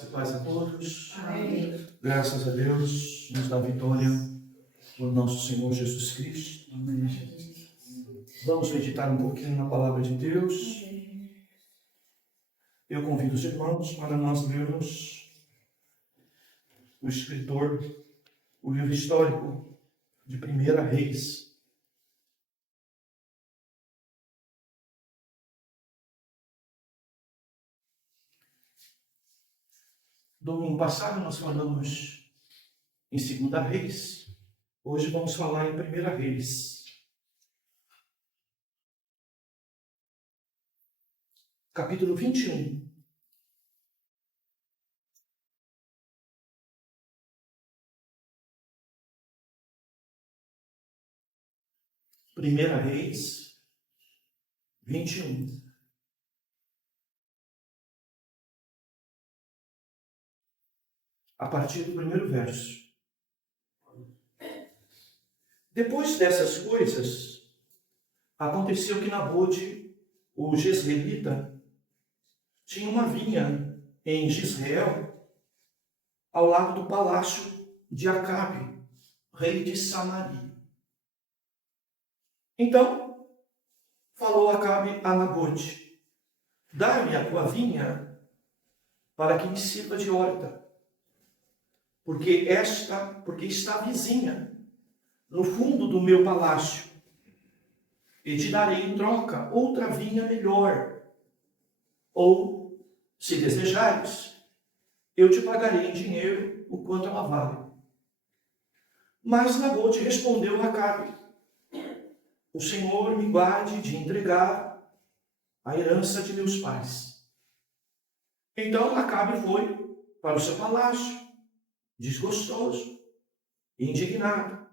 Graça e paz a todos. Amém. Graças a Deus, nos dá vitória por nosso Senhor Jesus Cristo. Amém. Vamos meditar um pouquinho na palavra de Deus. Eu convido os irmãos para nós lermos o escritor, o livro histórico de 1 Reis. Domingo passado nós falamos em 2 Reis, hoje vamos falar em 1 Reis. Capítulo 21. Primeira Reis 21. A partir do primeiro verso. Depois dessas coisas, aconteceu que Nabote, o jezreelita, tinha uma vinha em Jezreel, ao lado do palácio de Acabe, rei de Samaria. Então, falou Acabe a Nabote: dá-me a tua vinha para que me sirva de horta, porque está vizinha no fundo do meu palácio, e te darei em troca outra vinha melhor. Ou, se desejares, eu te pagarei em dinheiro o quanto ela vale. Mas Nabote respondeu a Acabe: o Senhor me guarde de entregar a herança de meus pais. Então Acabe foi para o seu palácio, desgostoso e indignado,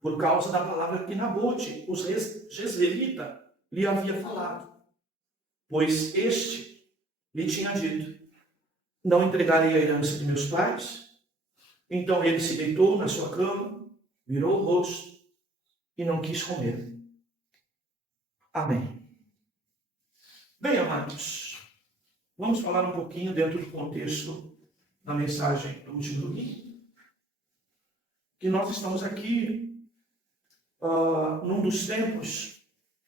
por causa da palavra que Nabote, o jezreelita, lhe havia falado. Pois este lhe tinha dito: não entregarei a herança de meus pais. Então ele se deitou na sua cama, virou o rosto e não quis comer. Amém. Bem, amados, vamos falar um pouquinho dentro do contexto da mensagem do último domingo, que nós estamos aqui num dos tempos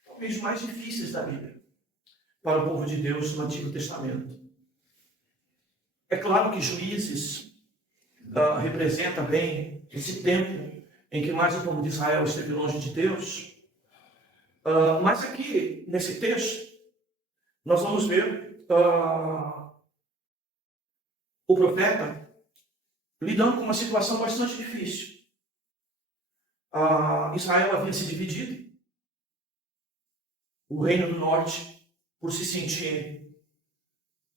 talvez mais difíceis da Bíblia para o povo de Deus no Antigo Testamento. É claro que Juízes representa bem esse tempo em que mais o povo de Israel esteve longe de Deus, mas aqui nesse texto nós vamos ver o profeta lidando com uma situação bastante difícil. Israel havia se dividido. O reino do norte, por se sentir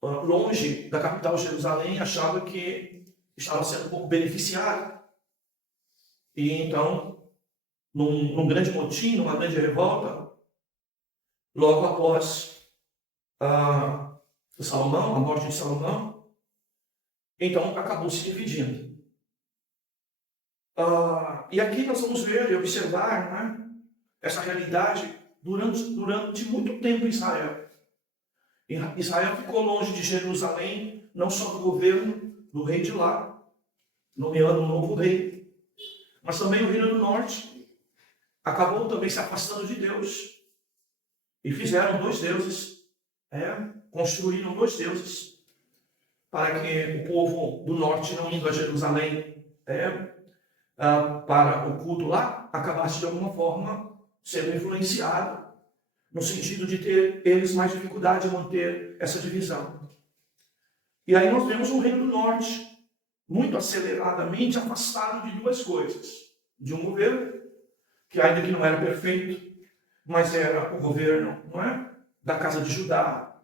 longe da capital Jerusalém, achava que estava sendo um pouco beneficiado. E então, num grande motim, numa grande revolta, logo após Salomão, a morte de Salomão, então acabou se dividindo. E aqui nós vamos ver e observar, né, essa realidade durante muito tempo em Israel. Israel ficou longe de Jerusalém, não só do governo do rei de lá, nomeando um novo rei, mas também o reino do norte acabou também se afastando de Deus. E fizeram dois deuses, construíram dois deuses, para que o povo do norte, não indo a Jerusalém para o culto lá, acabasse de alguma forma sendo influenciado, no sentido de ter eles mais dificuldade de manter essa divisão. E aí nós vemos um reino do norte, muito aceleradamente afastado de duas coisas: de um governo, que ainda que não era perfeito, mas era o governo, não é, da casa de Judá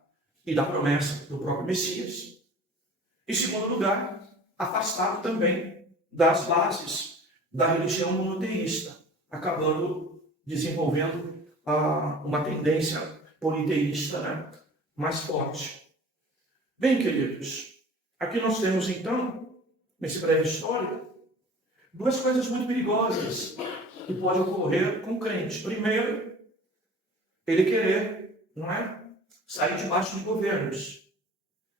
e da promessa do próprio Messias. Em segundo lugar, afastado também das bases da religião monoteísta, acabando desenvolvendo uma tendência politeísta, né, mais forte. Bem, queridos, aqui nós temos então, nesse breve histórico, duas coisas muito perigosas que podem ocorrer com o crente. Primeiro, ele querer, não é, sair debaixo de governos.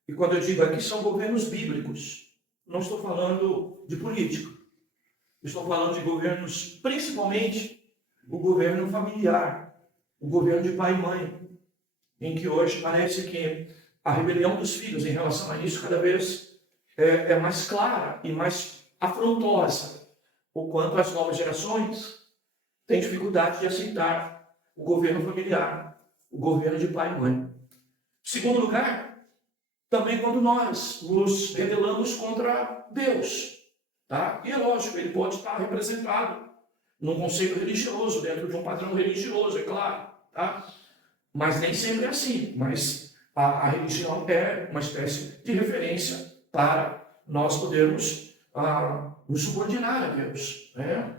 E quando eu digo aqui são governos bíblicos, não estou falando de política. Estou falando de governos, principalmente o governo familiar, o governo de pai e mãe, em que hoje parece que a rebelião dos filhos em relação a isso cada vez é mais clara e mais afrontosa, o quanto as novas gerações têm dificuldade de aceitar o governo familiar, o governo de pai e mãe. Segundo lugar, também quando nós nos rebelamos contra Deus. Tá? E é lógico, ele pode estar representado num conceito religioso, dentro de um padrão religioso, é claro. Tá? Mas nem sempre é assim. Mas a religião é uma espécie de referência para nós podermos nos subordinar a Deus. Né?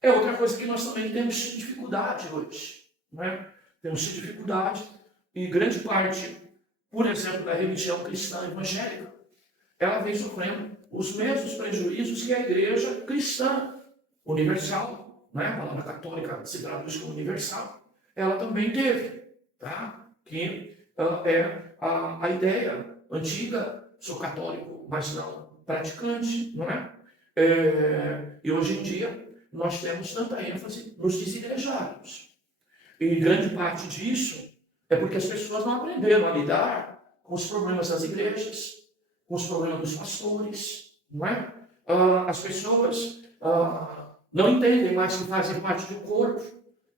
É outra coisa que nós também temos dificuldade hoje. Né? Temos dificuldade, e grande parte, por exemplo, da religião cristã evangélica, ela vem sofrendo os mesmos prejuízos que a igreja cristã universal, né? A palavra católica se traduz como universal, ela também teve, tá? Que é a ideia antiga, sou católico, mas não praticante, não é? E hoje em dia nós temos tanta ênfase nos desigrejados. E grande parte disso é porque as pessoas não aprenderam a lidar com os problemas das igrejas, com os problemas dos pastores, não é? As pessoas não entendem mais que fazem parte de um corpo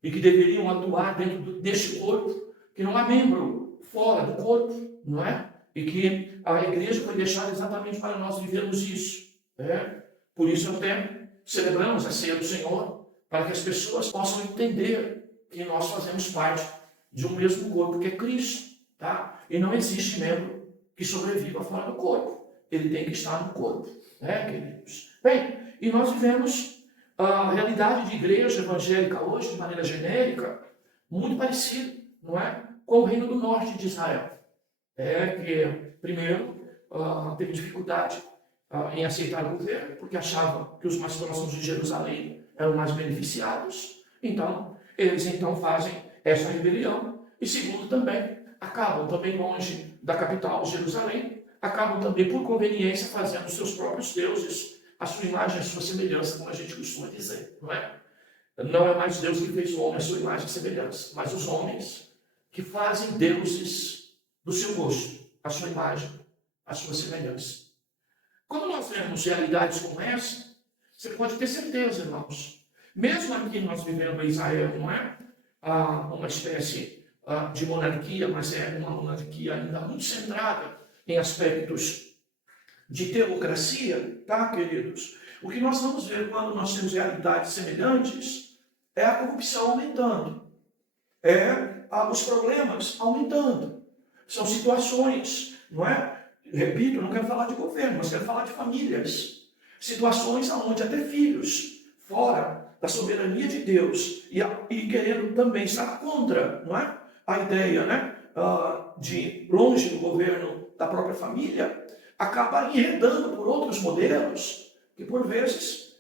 e que deveriam atuar dentro deste corpo, que não há membro fora do corpo, não é? E que a igreja foi deixada exatamente para nós vivermos isso. Por isso até celebramos a ceia do Senhor, para que as pessoas possam entender que nós fazemos parte de um mesmo corpo que é Cristo, tá? E não existe membro que sobreviva fora do corpo. Ele tem que estar no corpo, né, queridos? Bem, e nós vivemos a realidade de igreja evangélica hoje, de maneira genérica, muito parecida, não é? Com o reino do norte de Israel. Que, primeiro, teve dificuldade em aceitar o governo, porque achava que os mais próximos de Jerusalém eram mais beneficiados. Então, eles fazem essa rebelião. E segundo, também, acabam também longe da capital, Jerusalém, acabam também, por conveniência, fazendo seus próprios deuses, a sua imagem, a sua semelhança, como a gente costuma dizer, não é? Não é mais Deus que fez o homem a sua imagem e semelhança, mas os homens que fazem deuses do seu gosto, a sua imagem, a sua semelhança. Quando nós vemos realidades como essa, você pode ter certeza, irmãos, mesmo aqui nós vivendo em Israel, não é? Uma espécie de monarquia, mas é uma monarquia ainda muito centrada em aspectos de democracia, tá, queridos? O que nós vamos ver quando nós temos realidades semelhantes é a corrupção aumentando, os problemas aumentando. São situações, não é? Repito, não quero falar de governo, mas quero falar de famílias. Situações onde até filhos, fora da soberania de Deus, e querendo também estar contra, não é? A ideia, né? De longe do governo da própria família, acaba enredando por outros modelos, que por vezes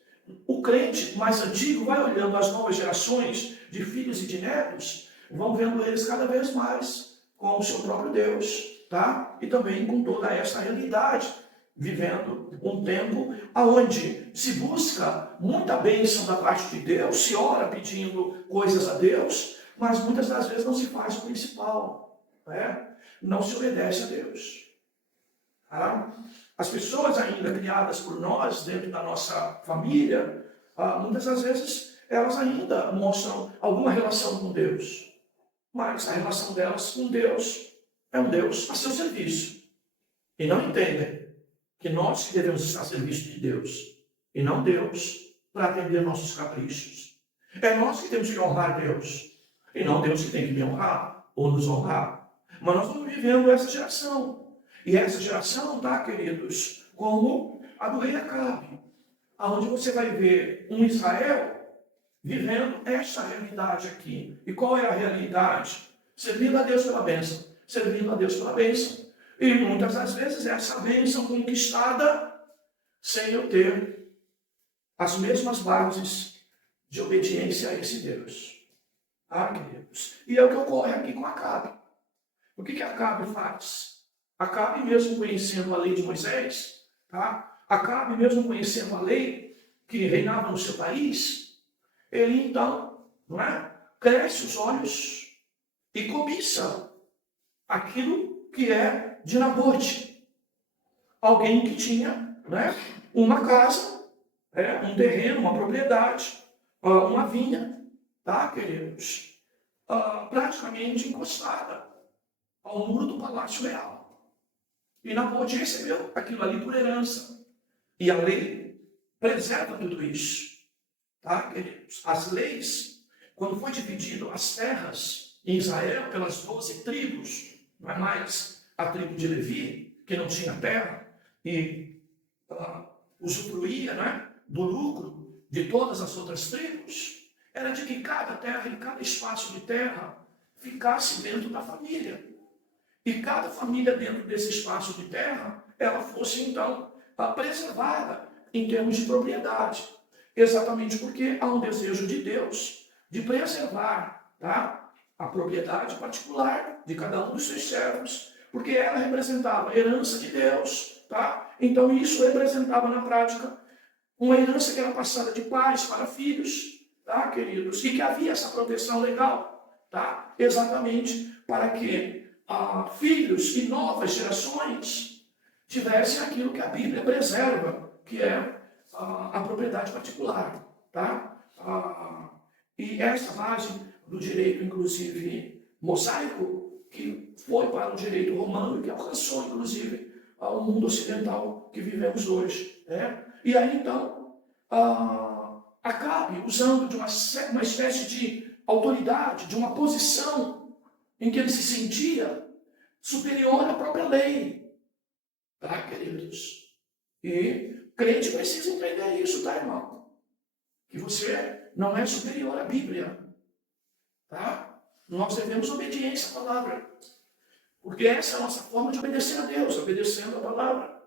o crente mais antigo vai olhando as novas gerações de filhos e de netos, vão vendo eles cada vez mais com o seu próprio Deus, tá? E também com toda essa realidade, vivendo um tempo onde se busca muita bênção da parte de Deus, se ora pedindo coisas a Deus, mas muitas das vezes não se faz o principal, né? Não se obedece a Deus. Tá? As pessoas ainda criadas por nós, dentro da nossa família, muitas das vezes elas ainda mostram alguma relação com Deus, mas a relação delas com Deus é um Deus a seu serviço. E não entendem que nós devemos estar a serviço de Deus, e não Deus para atender nossos caprichos. É nós que temos que honrar Deus, e não Deus que tem que me honrar ou nos honrar. Mas nós estamos vivendo essa geração. E essa geração, tá, queridos, como a do rei Acabe, onde você vai ver um Israel vivendo esta realidade aqui. E qual é a realidade? Servindo a Deus pela bênção. Servindo a Deus pela bênção. E muitas das vezes essa bênção conquistada sem eu ter as mesmas bases de obediência a esse Deus. Ah, queridos. E é o que ocorre aqui com Acabe. O que Acabe faz? Acabe mesmo conhecendo a lei de Moisés, tá? Acabe mesmo conhecendo a lei que reinava no seu país, ele então, não é? Cresce os olhos e cobiça aquilo que é de Nabote. Alguém que tinha, né, uma casa, um terreno, uma propriedade, uma vinha, tá, queridos? Praticamente encostada ao muro do Palácio Real. E Nabote recebeu aquilo ali por herança. E a lei preserva tudo isso. Tá, queridos? As leis, quando foi dividido as terras em Israel pelas 12 tribos, não é mais a tribo de Levi, que não tinha terra, e usufruía, né, do lucro de todas as outras tribos, era de que cada terra e cada espaço de terra ficasse dentro da família. E cada família dentro desse espaço de terra, ela fosse então preservada em termos de propriedade. Exatamente porque há um desejo de Deus de preservar, tá, a propriedade particular de cada um dos seus servos, porque ela representava a herança de Deus, tá? Então isso representava na prática uma herança que era passada de pais para filhos, tá, queridos? E que havia essa proteção legal, tá? Exatamente para que filhos e novas gerações tivessem aquilo que a Bíblia preserva, que é a propriedade particular, tá? E essa base do direito, inclusive, mosaico, que foi para o direito romano e que alcançou, inclusive, o mundo ocidental que vivemos hoje, né? E aí, então, Acabe usando de uma espécie de autoridade, de uma posição em que ele se sentia superior à própria lei, tá, queridos? E crente precisa entender isso, tá, irmão? Que você não é superior à Bíblia, tá? Nós devemos obediência à palavra, porque essa é a nossa forma de obedecer a Deus, obedecendo a palavra.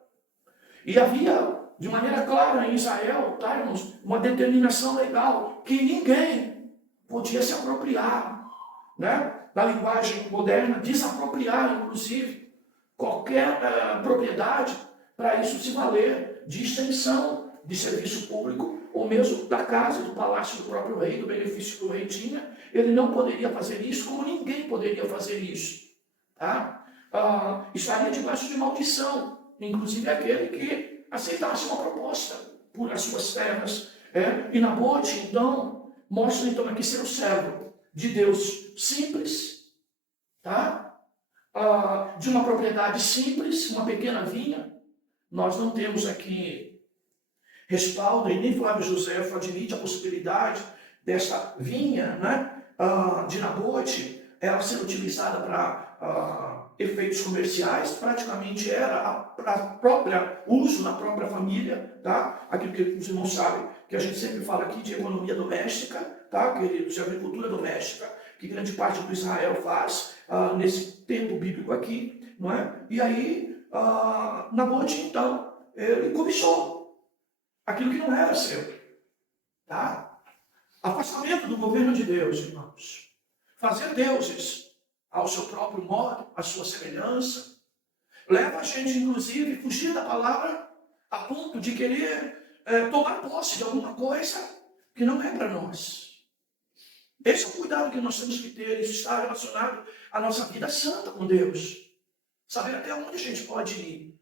E havia, de maneira clara em Israel, tá, irmãos, uma determinação legal que ninguém podia se apropriar, né? Na linguagem moderna, desapropriar, inclusive, qualquer propriedade para isso se valer de extensão de serviço público ou mesmo da casa, do palácio do próprio rei, do benefício que o rei tinha. Ele não poderia fazer isso, como ninguém poderia fazer isso, tá? Estaria debaixo de maldição, inclusive aquele que aceitasse uma proposta por as suas terras. E Nabote, então, mostra então aqui ser o servo de Deus simples, tá? De uma propriedade simples, uma pequena vinha. Nós não temos aqui respaldo, e nem Flávio José admite a possibilidade desta vinha, né, de Nabote, ela ser utilizada para efeitos comerciais. Praticamente era para própria uso na própria família, tá? Aquilo que os irmãos sabem, que a gente sempre fala aqui de economia doméstica, tá, queridos, de agricultura doméstica, que grande parte do Israel faz nesse tempo bíblico aqui, não é? E aí, Nabote, então, ele cobiçou aquilo que não era seu, tá? Afastamento do governo de Deus, irmãos. Fazer deuses ao seu próprio modo, à sua semelhança, leva a gente, inclusive, a fugir da palavra a ponto de querer tomar posse de alguma coisa que não é para nós. Esse é o cuidado que nós temos que ter. Isso está relacionado à nossa vida santa com Deus. Saber até onde a gente pode ir.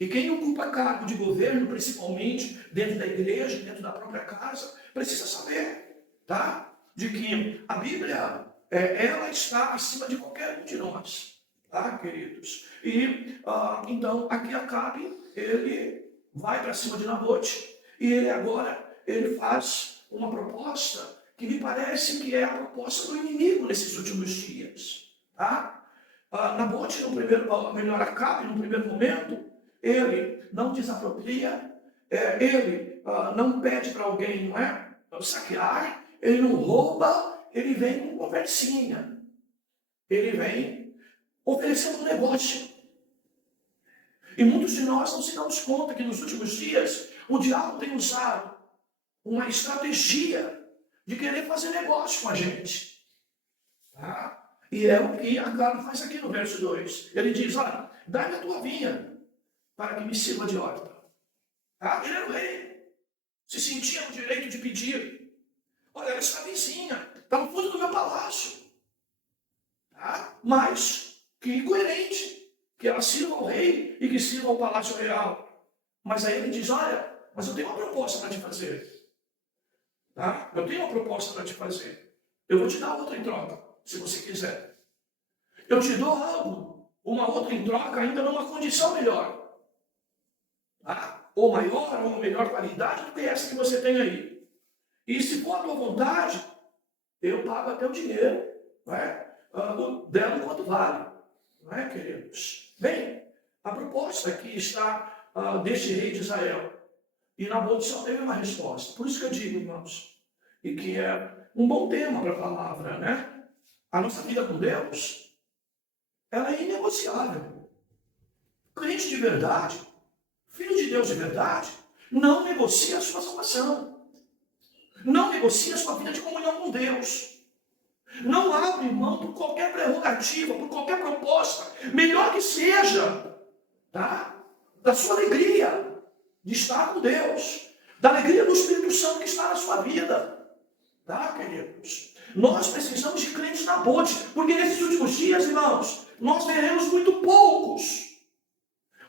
E quem ocupa cargo de governo, principalmente dentro da igreja, dentro da própria casa, precisa saber, tá? De que a Bíblia, ela está acima de qualquer um de nós, tá, queridos? E, então, aqui Acabe, ele vai para cima de Nabote. E ele agora, ele faz uma proposta que me parece que é a proposta do inimigo nesses últimos dias, tá? Nabote, Acabe, no primeiro momento, ele não desapropria, ele não pede para alguém, não é, saquear, ele não rouba, ele vem com conversinha, ele vem oferecendo um negócio. E muitos de nós não se damos conta que nos últimos dias o diabo tem usado uma estratégia de querer fazer negócio com a gente, tá? E é o que Acabe faz aqui no verso 2. Ele diz, olha, dá-me a tua vinha para que me sirva de horta. Ah, ele era o rei. Se sentia no direito de pedir. Olha, ela está vizinha, está no fundo do meu palácio. Tá? Mas, que incoerente, que ela sirva ao rei e que sirva ao palácio real. Mas aí ele diz, olha, mas eu tenho uma proposta para te fazer. Tá? Eu tenho uma proposta para te fazer. Eu vou te dar outra em troca, se você quiser. Eu te dou algo, uma outra em troca, ainda numa condição melhor. Tá? Ou maior, ou melhor qualidade do que essa que você tem aí. E se for a tua vontade, eu pago até o dinheiro, não é? Dela quanto vale, não é, queridos? Bem, a proposta aqui está deste rei de Israel. E Nabote só teve uma resposta. Por isso que eu digo, irmãos, e que é um bom tema para a palavra, né? A nossa vida com Deus, ela é inegociável. Crente de verdade, filho de Deus de verdade, não negocia a sua salvação. Não negocia a sua vida de comunhão com Deus. Não abre mão por qualquer prerrogativa, por qualquer proposta, melhor que seja, tá? Da sua alegria de estar com Deus, da alegria do Espírito Santo que está na sua vida, tá, queridos? Nós precisamos de crentes na bote, porque nesses últimos dias, irmãos, nós veremos muito poucos,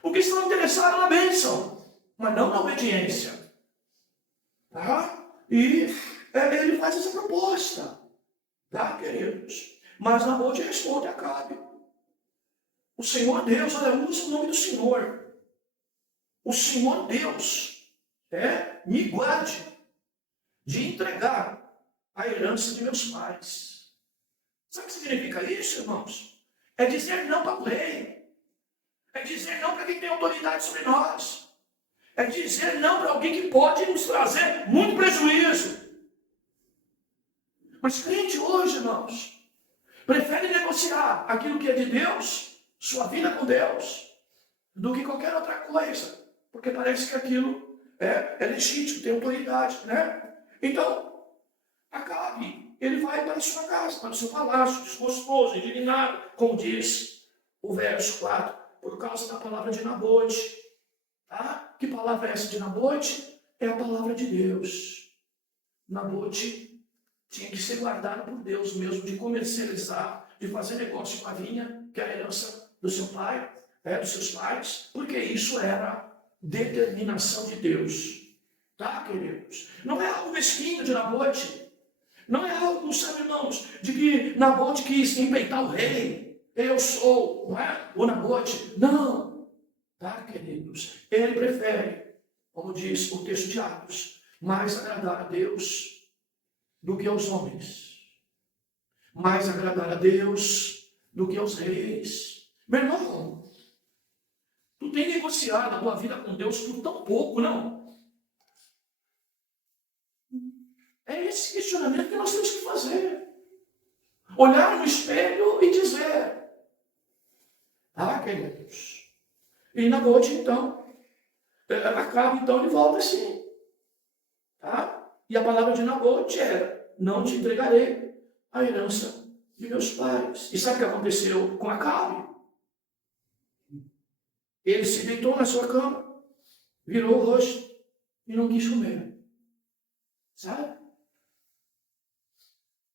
porque estão interessados na bênção, mas não na obediência, tá? E ele faz essa proposta. Tá, queridos? Mas Nabote responde a Acabe. O Senhor Deus, olha, usa o nome do Senhor. O Senhor Deus me guarde de entregar a herança de meus pais. Sabe o que significa isso, irmãos? É dizer não para o rei. É dizer não para quem tem autoridade sobre nós. É dizer não para alguém que pode nos trazer muito prejuízo. Mas crente hoje, irmãos, prefere negociar aquilo que é de Deus, sua vida com Deus, do que qualquer outra coisa. Porque parece que aquilo é legítimo, tem autoridade, né? Então, Acabe, ele vai para a sua casa, para o seu palácio, desgostoso, indignado, como diz o verso 4, por causa da palavra de Nabote. Tá? Que palavra é essa de Nabote? É a palavra de Deus. Nabote tinha que ser guardado por Deus mesmo, de comercializar, de fazer negócio com a vinha, que é a herança do seu pai, dos seus pais, porque isso era determinação de Deus. Tá, queridos? Não é algo mesquinho de Nabote. Não é algo, sabe, irmãos, de que Nabote quis empeitar o rei. Eu sou, não é? O Nabote. Não. Tá, queridos? Ele prefere, como diz o texto de Atos, mais agradar a Deus do que aos homens, mais agradar a Deus do que aos reis. Meu irmão, tu tem negociado a tua vida com Deus por tão pouco, não? É esse questionamento que nós temos que fazer. Olhar no espelho e dizer, queridos. E Nabote, então, Acabe, então, ele volta assim. Tá? E a palavra de Nabote era, não te entregarei a herança de meus pais. E sabe o que aconteceu com Acabe? Ele se deitou na sua cama, virou o rosto e não quis comer. Sabe?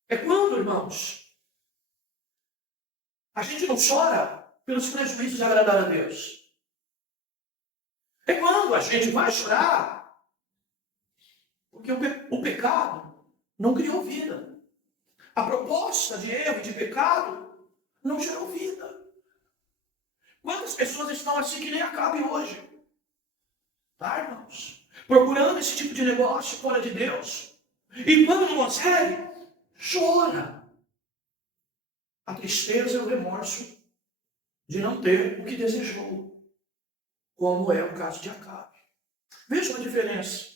É quando, irmãos, a gente não chora pelos prejuízos de agradar a Deus. É quando a gente vai chorar porque o pecado não criou vida. A proposta de erro e de pecado não gerou vida. Quantas pessoas estão assim que nem Acabe hoje? Tá, irmãos? Procurando esse tipo de negócio fora de Deus. E quando não consegue, chora. A tristeza e o remorso de não ter o que desejou. Como é o caso de Acabe. Veja uma diferença.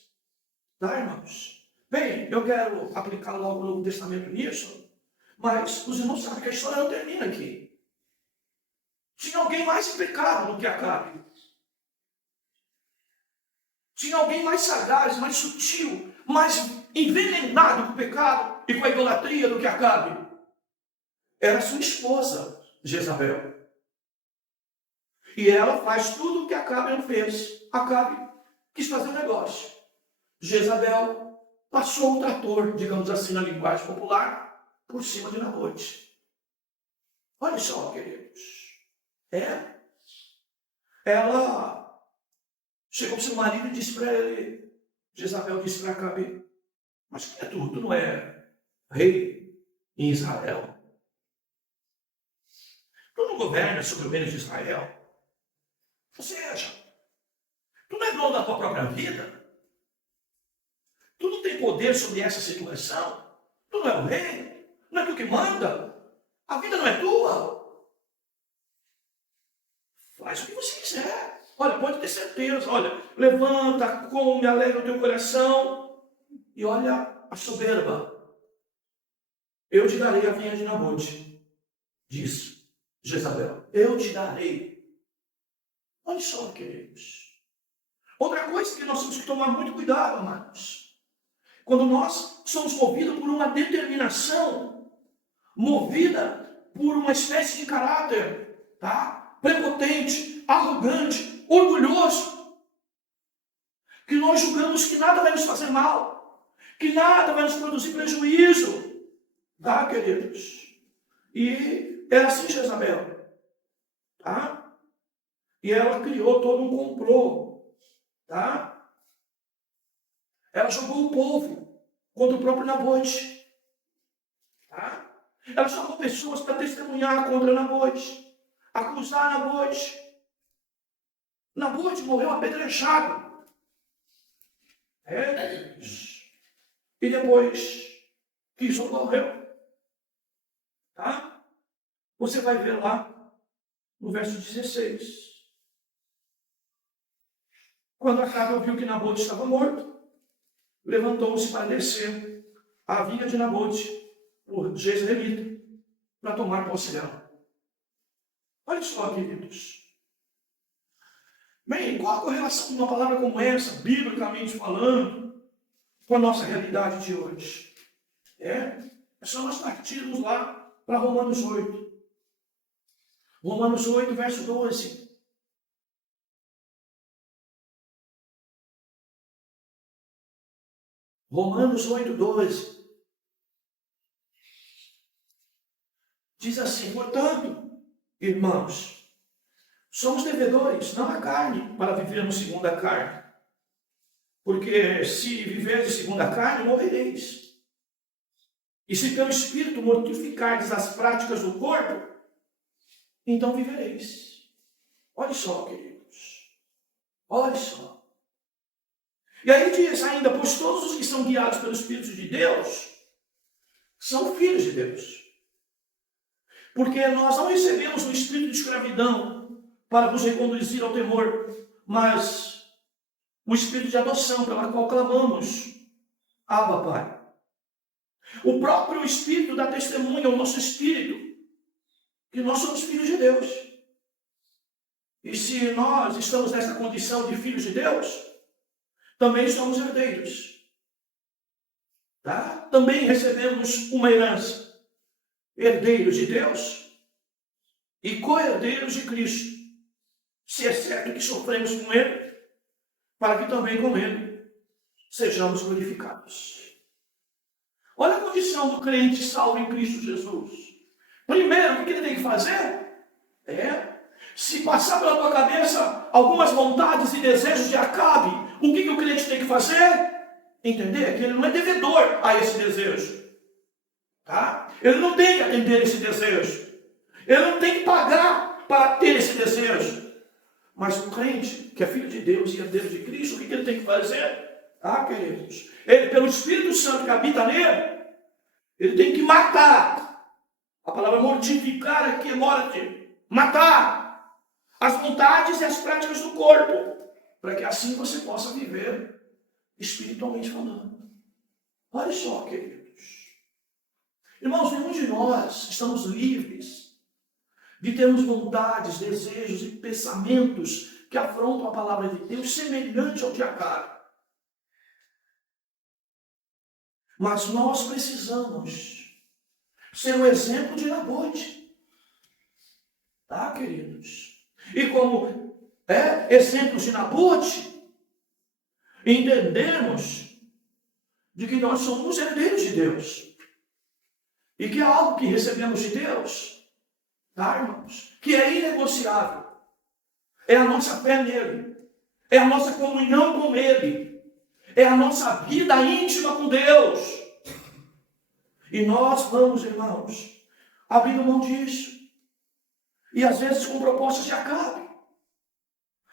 Tá, irmãos? Bem, eu quero aplicar logo o Novo Testamento nisso, mas os irmãos sabem que a história não termina aqui. Tinha alguém mais em pecado do que Acabe. Tinha alguém mais sagaz, mais sutil, mais envenenado com o pecado e com a idolatria do que Acabe. era sua esposa, Jezabel. E ela faz tudo o que Acabe não fez. Acabe quis fazer um negócio. Jezabel passou o trator, digamos assim, na linguagem popular, por cima de Nabote. Olha só, queridos. Ela chegou para o seu marido e disse para ele, Jezabel disse para Acabe, mas que é tu? Tu não é rei em Israel? Tu não governas sobre o bem de Israel? Ou seja, tu não é dono da tua própria vida? Tu não tem poder sobre essa situação? Tu não é o rei? Não é tu que manda? A vida não é tua? Faz o que você quiser. Olha, pode ter certeza. Olha, levanta, come, alegra o teu coração. E olha a soberba. Eu te darei a vinha de Nabote, disse Jezabel. Eu te darei. Olha só, queridos. Outra coisa que nós temos que tomar muito cuidado, amados. Quando nós somos movidos por uma determinação, movida por uma espécie de caráter, tá? Prepotente, arrogante, orgulhoso, que nós julgamos que nada vai nos fazer mal, que nada vai nos produzir prejuízo, tá, queridos? E era assim Jezabel, tá? E ela criou todo um complô, tá? Ela jogou o povo contra o próprio Nabote, tá? Ela chamou pessoas para testemunhar contra Nabote, acusar Nabote. Nabote morreu apedrejado. E depois que isso ocorreu, tá? Você vai ver lá no verso 16. Quando Acabe ouviu que Nabote estava morto, levantou-se para descer a vinha de Nabote, o jezreelita, para tomar posse dela. Olha só, queridos. Bem, qual a correlação de uma palavra como essa, biblicamente falando, com a nossa realidade de hoje? É só nós partirmos lá para Romanos 8. Romanos 8, verso 12. Romanos 8, 12. Diz assim, portanto, irmãos, somos devedores, não a carne, para vivermos segundo a carne. Porque se viverdes segundo a carne, morrereis. E se pelo Espírito mortificardes as práticas do corpo, então vivereis. Olha só, queridos. Olha só. E aí diz ainda, pois todos os que são guiados pelo Espírito de Deus, são filhos de Deus. Porque nós não recebemos o espírito de escravidão para nos reconduzir ao temor, mas o espírito de adoção pela qual clamamos, Abba, Pai. O próprio Espírito dá testemunha ao nosso espírito que nós somos filhos de Deus. E se nós estamos nessa condição de filhos de Deus, também somos herdeiros. Tá? Também recebemos uma herança. Herdeiros de Deus e co-herdeiros de Cristo. Se é certo que sofremos com Ele, para que também com Ele sejamos glorificados. Olha a condição do crente salvo em Cristo Jesus. Primeiro, o que ele tem que fazer? Se passar pela tua cabeça algumas vontades e desejos de Acabe, o que o crente tem que fazer? Entender que ele não é devedor a esse desejo. Tá? Ele não tem que atender esse desejo. Ele não tem que pagar para ter esse desejo. Mas o crente, que é filho de Deus e herdeiro de Cristo, o que ele tem que fazer? Queridos, ele, pelo Espírito Santo que habita nele, ele tem que matar. A palavra mortificar aqui é morte. Matar as vontades e as práticas do corpo, para que assim você possa viver espiritualmente falando. Olha só, queridos. Irmãos, nenhum de nós estamos livres de termos vontades, desejos e pensamentos que afrontam a palavra de Deus, semelhante ao de Acabe. Mas nós precisamos ser o exemplo de Nabote. Tá, queridos? E como exemplos de Nabote, entendemos de que nós somos herdeiros de Deus. E que é algo que recebemos de Deus, tá, irmãos? Que é inegociável. É a nossa fé nele. É a nossa comunhão com ele. É a nossa vida íntima com Deus. E nós vamos, irmãos, abrindo mão disso. E às vezes com propostas de Acabe.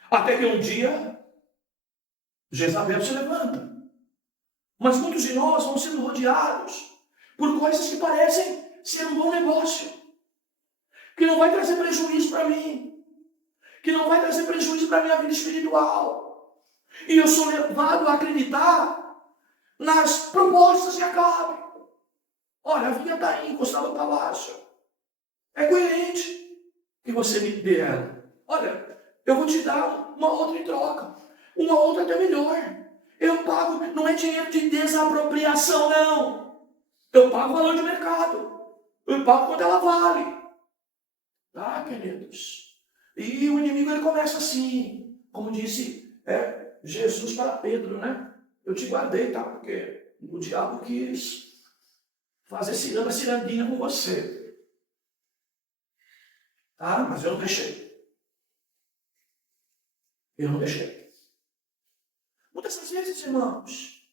Até que um dia, Jezabel se levanta. Mas muitos de nós vão sendo rodeados por coisas que parecem ser um bom negócio. Que não vai trazer prejuízo para mim. Que não vai trazer prejuízo para a minha vida espiritual. E eu sou levado a acreditar nas propostas de Acabe. Olha, a vinha está aí, encostada no palácio. É coerente que você me dê ela. Olha, eu vou te dar uma outra em troca. Uma outra até melhor. Eu pago, não é dinheiro de desapropriação, não. Eu pago o valor de mercado. Eu pago quanto ela vale. Tá, queridos? E o inimigo, ele começa assim, como disse Jesus para Pedro, né? Eu te guardei, tá? Porque o diabo quis fazer cirandinha com você. Tá? Mas eu não deixei. Eu não deixei. Muitas das vezes, irmãos,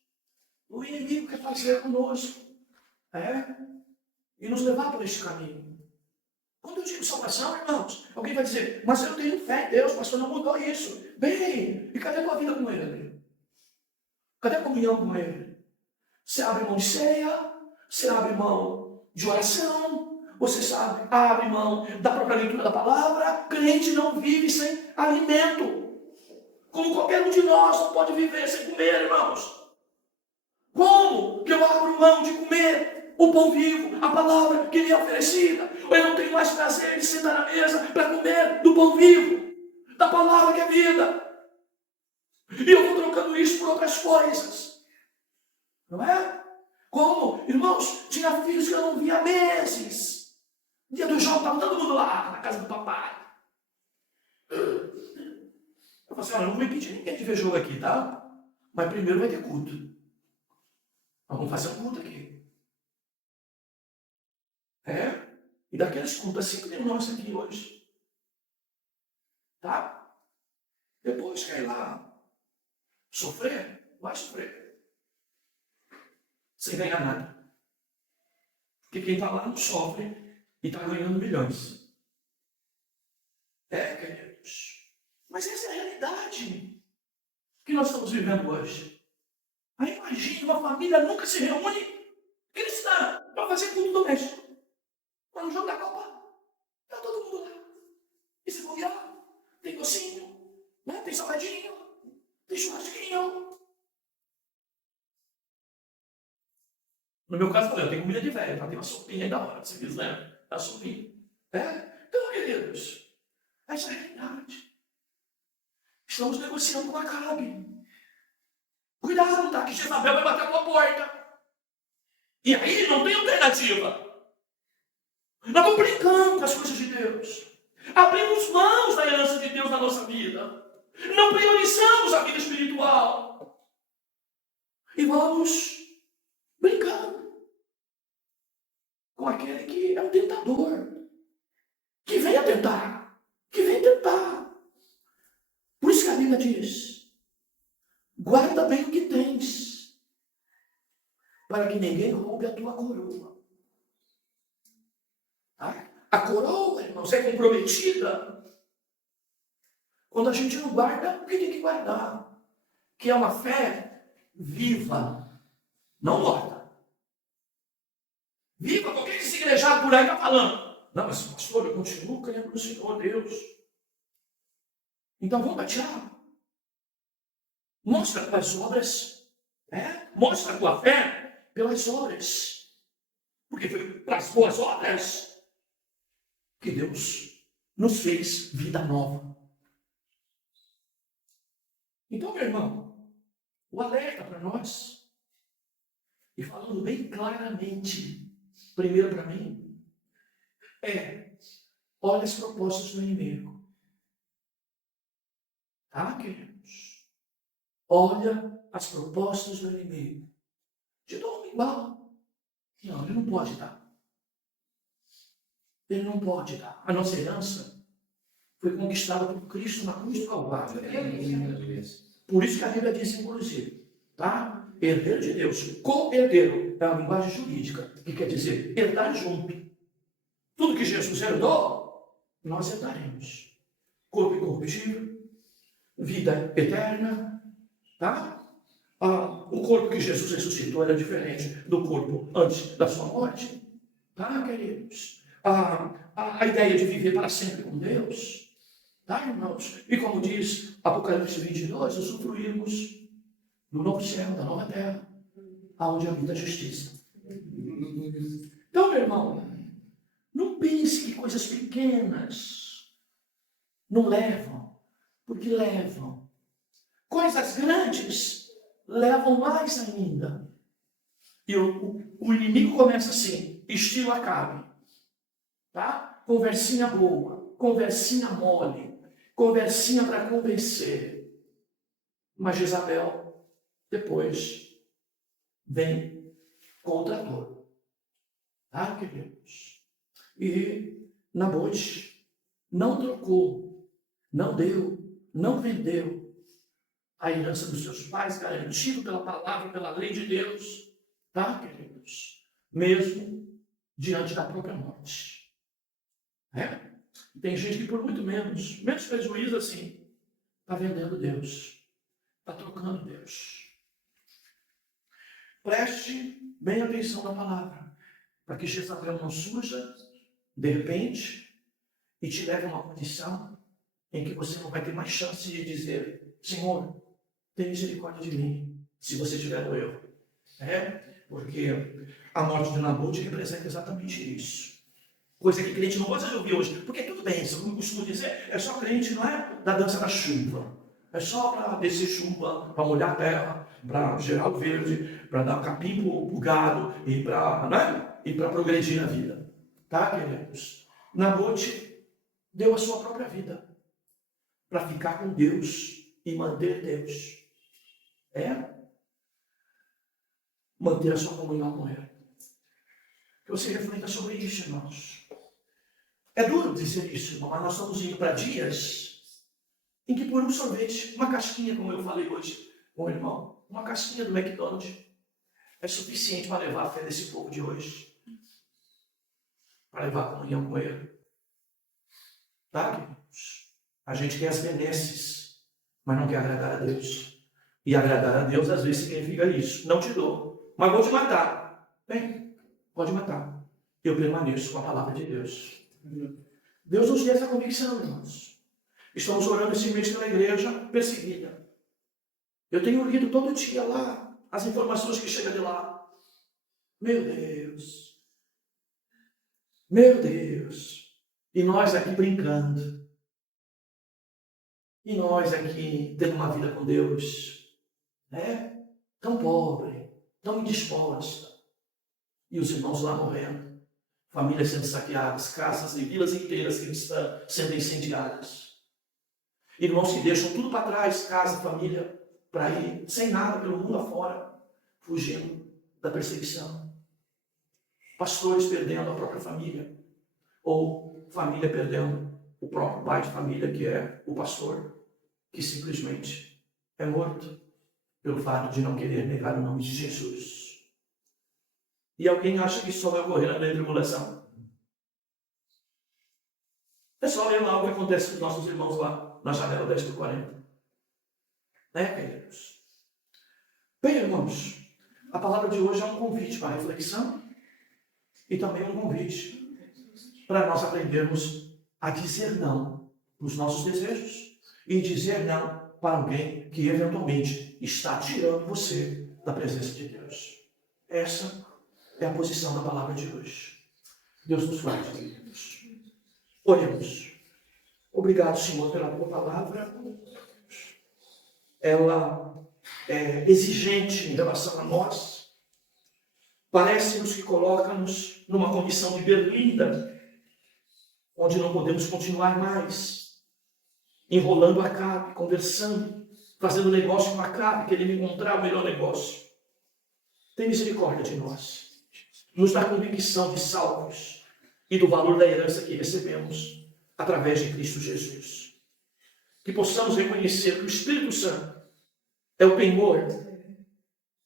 o inimigo quer fazer conosco. E nos levar por este caminho. Quando eu digo salvação, irmãos, alguém vai dizer, mas eu tenho fé em Deus, pastor, não mudou isso. Bem, e cadê a tua vida com ele? Cadê a comunhão com ele? Você abre mão de ceia, você abre mão de oração, você sabe, abre mão da própria leitura da palavra. Crente não vive sem alimento. Como qualquer um de nós não pode viver sem comer, irmãos. Como que eu abro mão de comer o pão vivo, a palavra que me é oferecida? Ou eu não tenho mais prazer de sentar na mesa para comer do pão vivo, da palavra que é vida? E eu vou trocando isso por outras coisas. Não é? Como, irmãos, tinha filhos que eu não via há meses. Dia do jogo, estava todo mundo lá, na casa do papai. Eu falei assim, olha, eu não vou impedir ninguém de ver jogo aqui, tá? Mas primeiro vai ter culto. Nós vamos fazer um culto aqui. E daqueles cultos, assim que tem o nosso aqui hoje. Tá? Depois quer ir lá sofrer, vai sofrer. Sem ganhar nada. Porque quem está lá não sofre e está ganhando milhões. Queridos. Mas essa é a realidade que nós estamos vivendo hoje. Aí imagine uma família nunca se reúne cristã para fazer culto doméstico. Mas no jogo da Copa, está todo mundo lá. E se bobear, tem docinho, né? Tem salgadinho, tem churrasquinho. No meu caso, eu falei, eu tenho comida de velho, tá? Tem uma sopinha aí da hora, se quiser, a sopinha. Então, queridos, essa é a realidade. Estamos negociando com Acabe. Cuidado, tá? Que Jezabel vai bater a tua porta. E aí não tem alternativa. Nós estamos brincando com as coisas de Deus. Abrimos mãos da herança de Deus na nossa vida. Não priorizamos a vida espiritual. E vamos brincando com aquele que é o tentador. Que vem a tentar. Que vem tentar. Por isso que a Bíblia diz, guarda bem o que tens, para que ninguém roube a tua coroa. A coroa, irmãos, é comprometida quando a gente não guarda o que tem que guardar, que é uma fé viva, não morta. Viva, qualquer desigrejado por aí está falando. Não, mas pastor, eu continuo crendo no Senhor Deus. Então vamos batear. Mostra pelas obras. Mostra a tua fé pelas obras. Porque foi pelas boas obras que Deus nos fez vida nova. Então, meu irmão, o alerta para nós, e falando bem claramente, primeiro para mim, olha as propostas do inimigo. Tá, queridos? Olha as propostas do inimigo. Te dou igual. Não, ele não pode dar. Ele não pode dar. A nossa herança foi conquistada por Cristo na cruz do Calvário. Por isso que a Bíblia diz, inclusive, tá? Herdeiro de Deus, co-herdeiro, é uma linguagem jurídica, que quer dizer herdar junto. Tudo que Jesus herdou, nós herdaremos. Corpo incorruptível, vida eterna, tá? O corpo que Jesus ressuscitou era diferente do corpo antes da sua morte, tá, queridos? A ideia de viver para sempre com Deus, tá, irmãos? E como diz Apocalipse 22, usufruímos do novo céu, da nova terra, aonde habita a justiça. Então, meu irmão, não pense que coisas pequenas não levam, porque levam. Coisas grandes levam mais ainda. E o inimigo começa assim, estilo Acabe. Tá? Conversinha boa, conversinha mole, conversinha para convencer. Mas Jezabel, depois, vem com o trator. Tá, queridos? E Nabote não trocou, não deu, não vendeu a herança dos seus pais, garantido pela palavra, pela lei de Deus, tá, queridos? Mesmo diante da própria morte. Tem gente que por muito menos prejuízo assim, está vendendo Deus, está trocando Deus. Preste bem atenção na palavra, para que Jezabel não surja, de repente, e te leve a uma condição em que você não vai ter mais chance de dizer, Senhor, tem misericórdia de mim, se você estiver no erro. Porque a morte de Nabote representa exatamente isso. Coisa que crente não gosta de ouvir hoje, porque tudo bem, como eu costumo dizer, é só crente, não é da dança da chuva. É só para descer chuva, para molhar a terra, para gerar o verde, para dar capim para o gado e para progredir na vida. Tá, queridos? Nabote deu a sua própria vida para ficar com Deus e manter Deus. Manter a sua comunhão com Ele. Que você reflita sobre isso, irmãos. É duro dizer isso, irmão, mas nós estamos indo para dias em que por um sorvete, uma casquinha, como eu falei hoje com o irmão, uma casquinha do McDonald's é suficiente para levar a fé desse povo de hoje. Para levar a comunhão com Ele. Tá, queridos? A gente quer as benesses, mas não quer agradar a Deus. E agradar a Deus às vezes significa isso. Não te dou, mas vou te matar. Bem, pode matar. Eu permaneço com a palavra de Deus. Deus nos dê essa convicção, irmãos. Estamos orando esse mês pela igreja perseguida. Eu tenho lido todo dia lá as informações que chegam de lá. Meu Deus. Meu Deus. E nós aqui brincando. E nós aqui tendo uma vida com Deus. Tão pobre, tão indisposta. E os irmãos lá morrendo. Famílias sendo saqueadas, casas e vilas inteiras que estão sendo incendiadas. Irmãos que deixam tudo para trás, casa, família, para ir sem nada pelo mundo afora, fugindo da perseguição. Pastores perdendo a própria família, ou família perdendo o próprio pai de família, que é o pastor, que simplesmente é morto pelo fato de não querer negar o nome de Jesus. E alguém acha que só vai ocorrer na grande tribulação. É só ler lá o que acontece com os nossos irmãos lá, na janela 10/40. Queridos? Bem, irmãos, a palavra de hoje é um convite para a reflexão e também um convite para nós aprendermos a dizer não para os nossos desejos e dizer não para alguém que eventualmente está tirando você da presença de Deus. Essa é a posição da palavra de hoje. Deus nos guarde, queridos. Oremos. Obrigado, Senhor, pela tua palavra. Ela é exigente em relação a nós. Parece-nos que coloca-nos numa condição de berlinda, onde não podemos continuar mais, enrolando Acabe, conversando, fazendo negócio com Acabe, querendo encontrar o melhor negócio. Tem misericórdia de nós. Nos dá convicção de salvos e do valor da herança que recebemos através de Cristo Jesus. Que possamos reconhecer que o Espírito Santo é o penhor,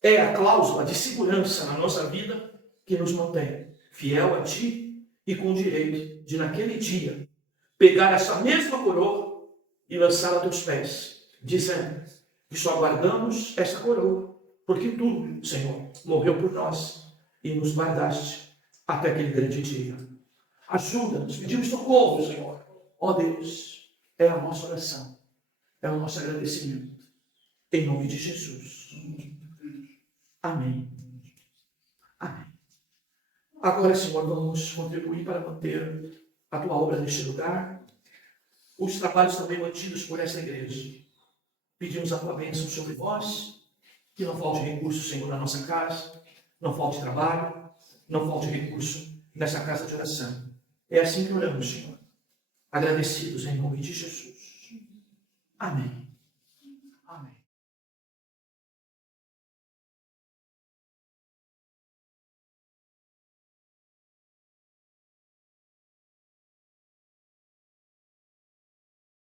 é a cláusula de segurança na nossa vida que nos mantém fiel a Ti e com o direito de, naquele dia, pegar essa mesma coroa e lançá-la a Teus pés, dizendo que só guardamos essa coroa, porque Tu, Senhor, morreu por nós e nos guardaste até aquele grande dia. Ajuda-nos, pedimos socorro, Senhor. Ó Deus, é a nossa oração, é o nosso agradecimento. Em nome de Jesus. Amém. Amém. Agora, Senhor, vamos contribuir para manter a Tua obra neste lugar, os trabalhos também mantidos por esta igreja. Pedimos a Tua bênção sobre vós, que não falte recurso, Senhor, na nossa casa, não falte trabalho, não falte recurso nessa casa de oração. É assim que oramos, Senhor. Agradecidos em nome de Jesus. Amém.